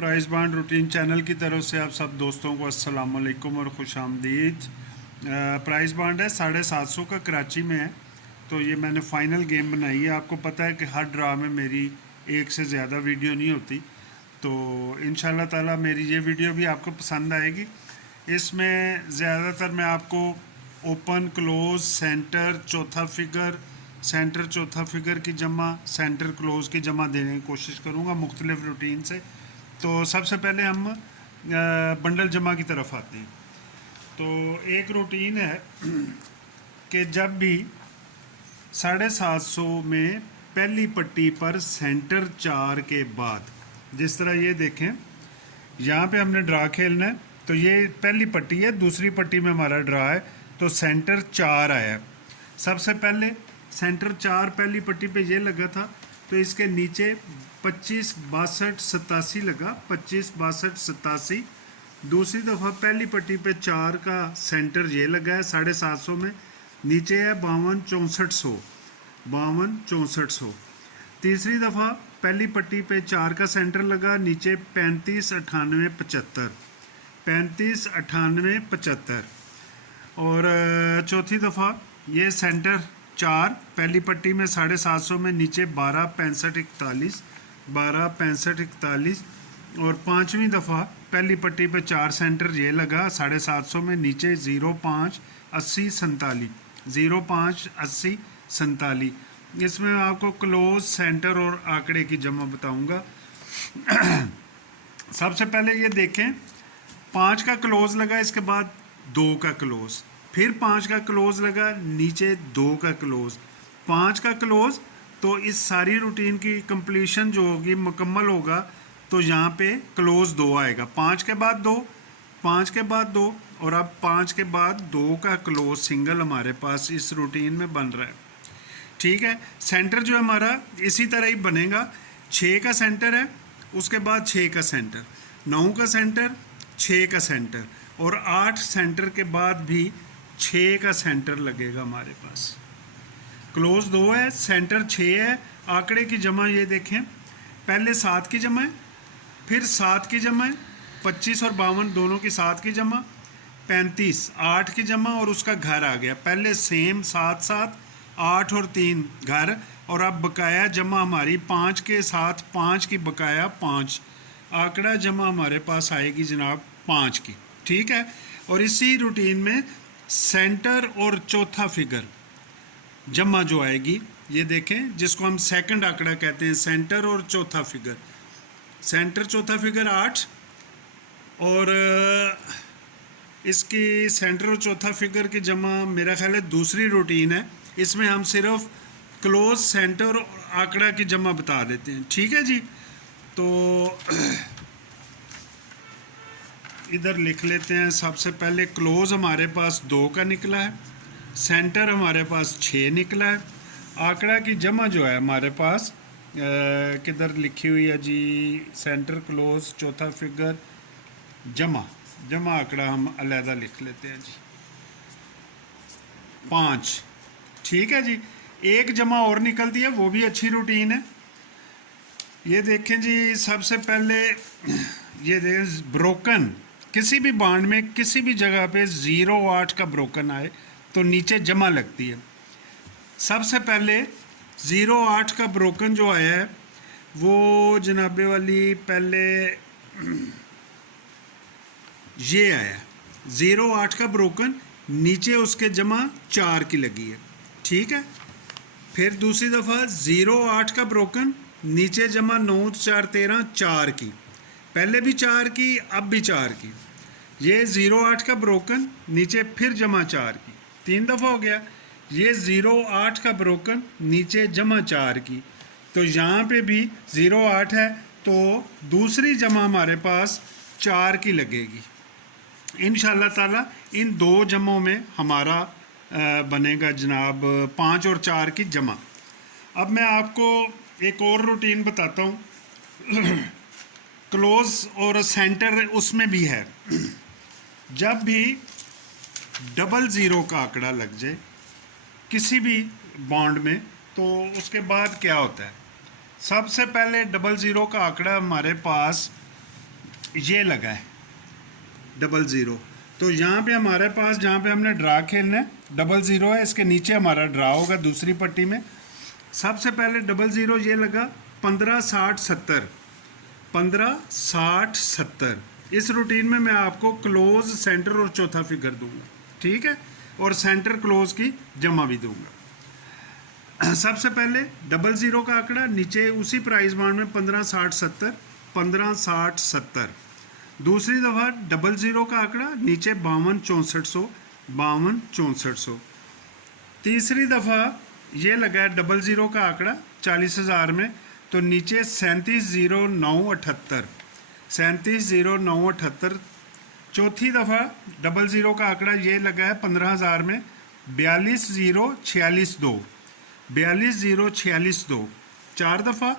Price bond routine channel की तरफ से आप सब दोस्तों को अस्सलाम वालेकुम और खुश आमदीद। प्राइस बांड है 750 का, कराची में है। तो ये मैंने फ़ाइनल गेम बनाई है। आपको पता है कि हर ड्रा में मेरी एक से ज़्यादा वीडियो नहीं होती, तो इंशाल्लाह ताला मेरी ये वीडियो भी आपको पसंद आएगी। इसमें ज़्यादातर मैं आपको ओपन, क्लोज, सेंटर, चौथा फिगर, सेंटर चौथा फिगर की जमा, सेंटर क्लोज की जमा देने की कोशिश करूँगा मुख्तलिफ रूटीन से। तो सबसे पहले हम बंडल जमा की तरफ आते हैं। तो एक रूटीन है कि जब भी 750 में पहली पट्टी पर सेंटर 4 के बाद, जिस तरह ये देखें यहाँ पे हमने ड्रा खेलना है, तो ये पहली पट्टी है, दूसरी पट्टी में हमारा ड्रा है, तो सेंटर 4 आया है। सबसे पहले सेंटर 4 पहली पट्टी पे ये लगा था, तो इसके नीचे 25 62 87 लगा, 25 62 87। दूसरी दफ़ा पहली पट्टी पे 4 का सेंटर ये लगा है 750 में, नीचे है 52 6400, 52 6400। तीसरी दफ़ा पहली पट्टी पे 4 का सेंटर लगा, नीचे 35 98 75, 35 98 75। और चौथी दफ़ा ये सेंटर 4 पहली पट्टी में 750 में, नीचे 12 65 41, 12 65 41। और पाँचवीं दफ़ा पहली पट्टी पे 4 सेंटर ये लगा 750 में, नीचे 05 80 47, 05 80 47। इसमें मैं आपको क्लोज, सेंटर और आंकड़े की जमा बताऊंगा। सबसे पहले ये देखें, 5 का क्लोज लगा, इसके बाद 2 का क्लोज, फिर 5 का क्लोज लगा, नीचे 2 का क्लोज, 5 का क्लोज। तो इस सारी रूटीन की कंप्लीशन जो होगी, मुकम्मल होगा, तो यहाँ पे क्लोज 2 आएगा, 5 के बाद 2, 5 के बाद 2, और अब 5 के बाद 2 का क्लोज सिंगल हमारे पास इस रूटीन में बन रहा है। ठीक है, सेंटर जो हमारा इसी तरह ही बनेगा। 6 का सेंटर है, उसके बाद 6 का सेंटर, 9 का सेंटर, 6 का सेंटर, और 8 सेंटर के बाद भी 6 का सेंटर लगेगा हमारे पास। क्लोज 2 है, सेंटर 6 है। आंकड़े की जमा ये देखें, पहले 7 की जमा है, फिर 7 की जमा है, 25 और 52 दोनों की 7 की जमा, 35 8 की जमा, और उसका घर आ गया। पहले सेम 7 7 8 और 3 घर, और अब बकाया जमा हमारी 5 के साथ 5 की बकाया 5, आंकड़ा जमा हमारे पास आएगी जनाब 5 की। ठीक है, और इसी रूटीन में सेंटर और चौथा फिगर जमा जो आएगी, ये देखें, जिसको हम सेकंड आंकड़ा कहते हैं, सेंटर और चौथा फिगर। सेंटर चौथा फिगर 8, और इसकी सेंटर और चौथा फिगर की जमा मेरा ख्याल है दूसरी रूटीन है। इसमें हम सिर्फ क्लोज, सेंटर और आंकड़ा की जमा बता देते हैं। ठीक है जी, तो इधर लिख लेते हैं। सबसे पहले क्लोज हमारे पास 2 का निकला है, सेंटर हमारे पास 6 निकला है, आंकड़ा की जमा जो है हमारे पास किधर लिखी हुई है जी, सेंटर, क्लोज, चौथा फिगर, जमा, जमा आंकड़ा हम अलहदा लिख लेते हैं जी, 5। ठीक है जी, एक जमा और निकलती है, वो भी अच्छी रूटीन है। ये देखें जी, सबसे पहले ये देखें, ब्रोकन, किसी भी बांड में किसी भी जगह पे 08 का ब्रोकन आए तो नीचे जमा लगती है। सबसे पहले 08 का ब्रोकन जो आया है वो जनाबे वाली पहले ये आया 08 का ब्रोकन, नीचे उसके जमा 4 की लगी है। ठीक है, फिर दूसरी दफ़ा 08 का ब्रोकन, नीचे जमा 9 4 13 4 की, पहले भी 4 की, अब भी 4 की। ये 08 का ब्रोकन, नीचे फिर जमा 4 की, 3 दफ़ा हो गया। ये 08 का ब्रोकन, नीचे जमा 4 की, तो यहाँ पे भी 08 है, तो दूसरी जमा हमारे पास 4 की लगेगी। इंशाल्लाह ताला इन 2 जमों में हमारा बनेगा जनाब 5 और 4 की जमा। अब मैं आपको एक और रूटीन बताता हूँ। क्लोज और सेंटर उसमें भी है। जब भी 00 का आंकड़ा लग जाए किसी भी बॉन्ड में, तो उसके बाद क्या होता है, सबसे पहले 00 का आंकड़ा हमारे पास ये लगा है डबल ज़ीरो। तो यहाँ पे हमारे पास जहाँ पे हमने ड्रा खेलना है डबल ज़ीरो है, इसके नीचे हमारा ड्रा होगा दूसरी पट्टी में। सबसे पहले डबल ज़ीरो ये लगा 15 60 70, 15 60 70। इस रूटीन में मैं आपको क्लोज, सेंटर और चौथा फिगर दूंगा, ठीक है, और सेंटर क्लोज की जमा भी दूंगा। सबसे पहले डबल ज़ीरो का आंकड़ा, नीचे उसी प्राइस बाउंड में 15 60 70, 15 60 70। दूसरी दफ़ा डबल ज़ीरो का आंकड़ा, नीचे 52 6400, 52 6400। तीसरी दफ़ा ये लगा है डबल ज़ीरो का आंकड़ा 40,000 में, तो नीचे 370978, 370978। चौथी दफ़ा डबल ज़ीरो का आंकड़ा ये लगा है 15,000 में, 42,046,2, 42,046,2। चार दफ़ा।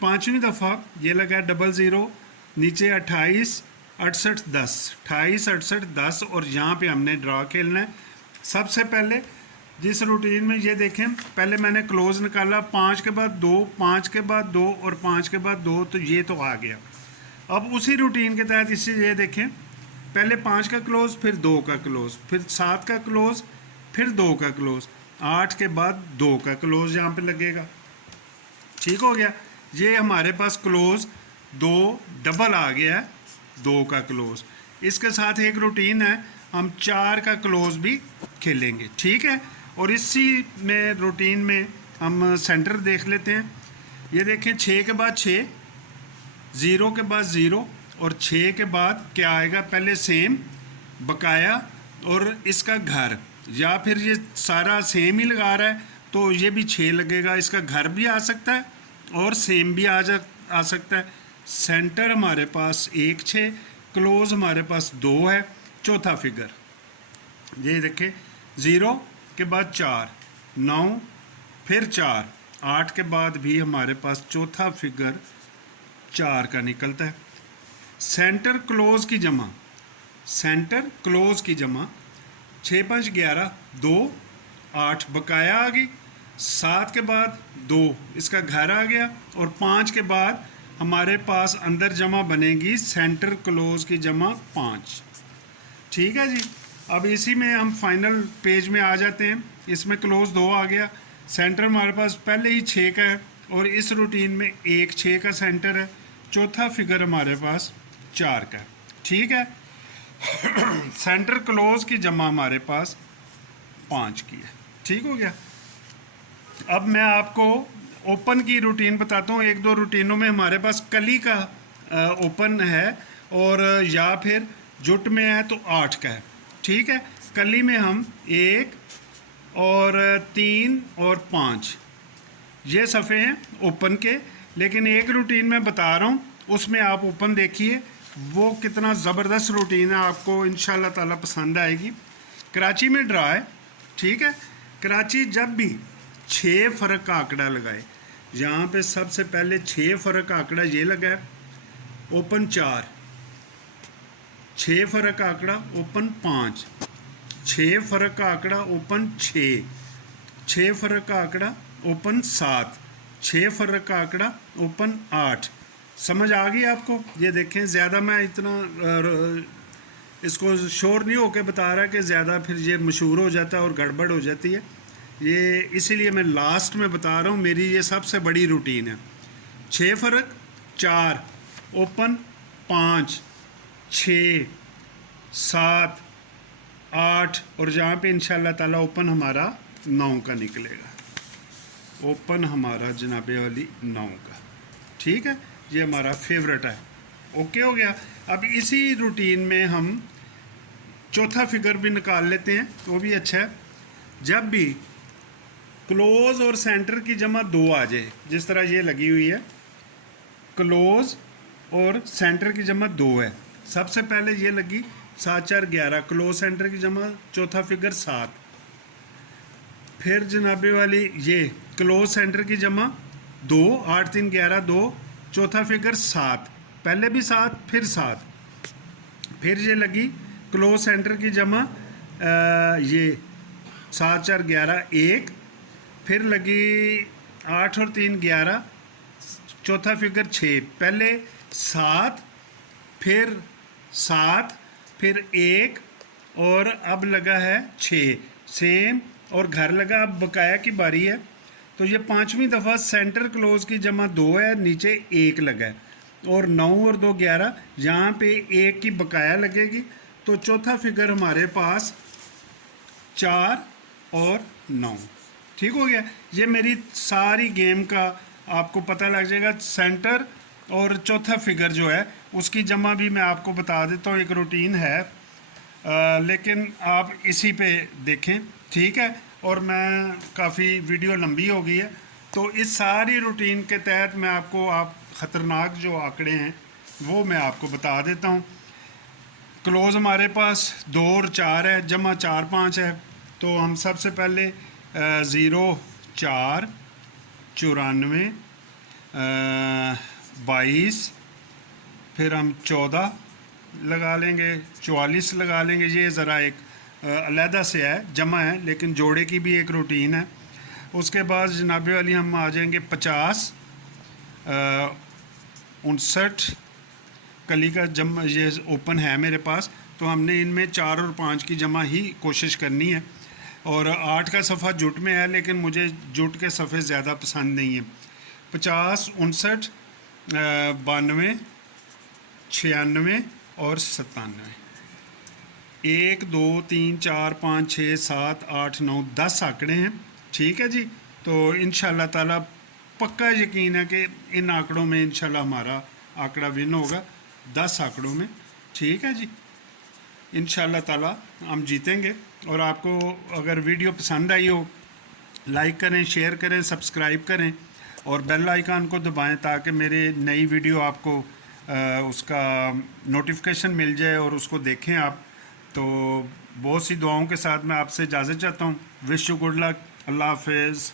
पाँचवीं दफ़ा ये लगा है डबल ज़ीरो, नीचे 28 68 10, 28 68 10, और यहाँ पे हमने ड्रा खेलना है। सबसे पहले जिस रूटीन में ये देखें, पहले मैंने क्लोज निकाला, 5 के बाद 2, 5 के बाद 2 और 5 के बाद 2, तो ये तो आ गया। अब उसी रूटीन के तहत इससे ये देखें, पहले 5 का क्लोज, फिर 2 का क्लोज, फिर 7 का क्लोज, फिर 2 का क्लोज, 8 के बाद 2 का क्लोज यहाँ पे लगेगा। ठीक हो गया। ये हमारे पास क्लोज 2 डबल आ गया है, 2 का क्लोज। इसके साथ एक रूटीन है, हम 4 का क्लोज भी खेलेंगे, ठीक है। और इसी में रूटीन में हम सेंटर देख लेते हैं। ये देखें, 6 के बाद 6, 0 के बाद 0 और 6 के बाद क्या आएगा, पहले सेम, बकाया और इसका घर, या फिर ये सारा सेम ही लगा रहा है तो ये भी 6 लगेगा, इसका घर भी आ सकता है और सेम भी आ सकता है। सेंटर हमारे पास 1 6, क्लोज हमारे पास 2 है। चौथा फिगर ये देखें, 0 के बाद 4, 9, फिर 4, 8 के बाद भी हमारे पास चौथा फिगर 4 का निकलता है। सेंटर क्लोज की जमा, सेंटर क्लोज की जमा, 6 5 11 2, 8 बकाया आ गई, 7 के बाद 2 इसका घर आ गया, और 5 के बाद हमारे पास अंदर जमा बनेगी सेंटर क्लोज की जमा 5। ठीक है जी। अब इसी में हम फाइनल पेज में आ जाते हैं। इसमें क्लोज 2 आ गया, सेंटर हमारे पास पहले ही 6 का है, और इस रूटीन में 1 6 का सेंटर है। चौथा फिगर हमारे पास 4 का है, ठीक है। सेंटर क्लोज की जमा हमारे पास 5 की है, ठीक हो गया। अब मैं आपको ओपन की रूटीन बताता हूँ। 1 2 रूटीनों में हमारे पास कली का ओपन है, और या फिर जुट में है तो 8 का है, ठीक है। कली में हम 1 और 3 और 5 ये सफ़े हैं ओपन के, लेकिन एक रूटीन मैं बता रहा हूँ उसमें आप ओपन देखिए, वो कितना ज़बरदस्त रूटीन है, आपको इंशाल्लाह ताला पसंद आएगी। कराची में ड्रा है, ठीक है। कराची जब भी 6 फ़र्क का आंकड़ा लगाए, यहाँ पे सबसे पहले 6 फ़र्क का आंकड़ा ये लगा है, ओपन 4, 6 फ़र्क का आंकड़ा ओपन 5, 6 फ़र्क का आंकड़ा ओपन 6, 6 फ़र्क का आंकड़ा ओपन 7, 6 फ़र्क का आंकड़ा ओपन 8। समझ आ गई आपको? ये देखें, ज़्यादा मैं इतना इसको शोर नहीं होके बता रहा कि ज़्यादा फिर ये मशहूर हो जाता है और गड़बड़ हो जाती है, ये इसीलिए मैं लास्ट में बता रहा हूँ। मेरी ये सबसे बड़ी रूटीन है। 6 फ़र्क 4, ओपन 5, 6 7 8, और जहाँ पे इंशाल्लाह ताला ओपन हमारा 9 का निकलेगा, ओपन हमारा जनाबे वाली 9 का, ठीक है। ये हमारा फेवरेट है, ओके हो गया। अब इसी रूटीन में हम चौथा फिगर भी निकाल लेते हैं, वो भी अच्छा है। जब भी क्लोज और सेंटर की जमा 2 आ जाए, जिस तरह ये लगी हुई है, क्लोज और सेंटर की जमा 2 है। सबसे पहले ये लगी 7 4 11, क्लोज सेंटर की जमा, चौथा फिगर 7। फिर जनाबे वाली ये क्लोज सेंटर की जमा 2, 8 3 11 2, चौथा फिगर 7, पहले भी 7 फिर 7। फिर ये लगी क्लोज सेंटर की जमा ये 7 4 11 1, फिर लगी 8 और 3 11, चौथा फिगर 6, पहले 7 फिर 7, फिर 1 और अब लगा है 6 सेम, और घर लगा। अब बकाया की बारी है, तो ये 5वीं दफ़ा सेंटर क्लोज की जमा 2 है, नीचे 1 लगा है, और 9 और 2 11, यहाँ पे 1 की बकाया लगेगी। तो चौथा फिगर हमारे पास 4 और 9। ठीक हो गया। ये मेरी सारी गेम का आपको पता लग जाएगा। सेंटर और चौथा फिगर जो है उसकी जमा भी मैं आपको बता देता हूँ, एक रूटीन है, लेकिन आप इसी पे देखें, ठीक है। और मैं काफ़ी वीडियो लंबी हो गई है, तो इस सारी रूटीन के तहत मैं आपको ख़तरनाक जो आंकड़े हैं वो मैं आपको बता देता हूँ। क्लोज हमारे पास 2 और 4 है, जमा 4 5 है। तो हम सबसे पहले 0 4 94 22, फिर हम 14 लगा लेंगे, 44 लगा लेंगे। ये ज़रा एक अलहदा से है, जमा है, लेकिन जोड़े की भी एक रूटीन है। उसके बाद जनाबे वाली हम आ जाएंगे 50 59 कली का जमा, ये ओपन है मेरे पास, तो हमने इनमें 4 और 5 की जमा ही कोशिश करनी है। और 8 का सफ़ा जुट में है, लेकिन मुझे जुट के सफ़े ज़्यादा पसंद नहीं है। 50 59 92 96 और 97। 1 2 3 4 5 6 7 8 9 10 आंकड़े हैं, ठीक है जी। तो इंशाल्लाह ताला पक्का यकीन है कि इन आंकड़ों में इंशाल्लाह हमारा आंकड़ा विन होगा, 10 आंकड़ों में, ठीक है जी। इंशाल्लाह ताला हम जीतेंगे। और आपको अगर वीडियो पसंद आई हो, लाइक करें, शेयर करें, सब्सक्राइब करें और बेल आइकन को दबाएं, ताकि मेरे नई वीडियो आपको उसका नोटिफिकेशन मिल जाए और उसको देखें आप। तो बहुत सी दुआओं के साथ मैं आपसे इजाज़त चाहता हूँ। Wish you good luck. अल्लाह हाफिज़।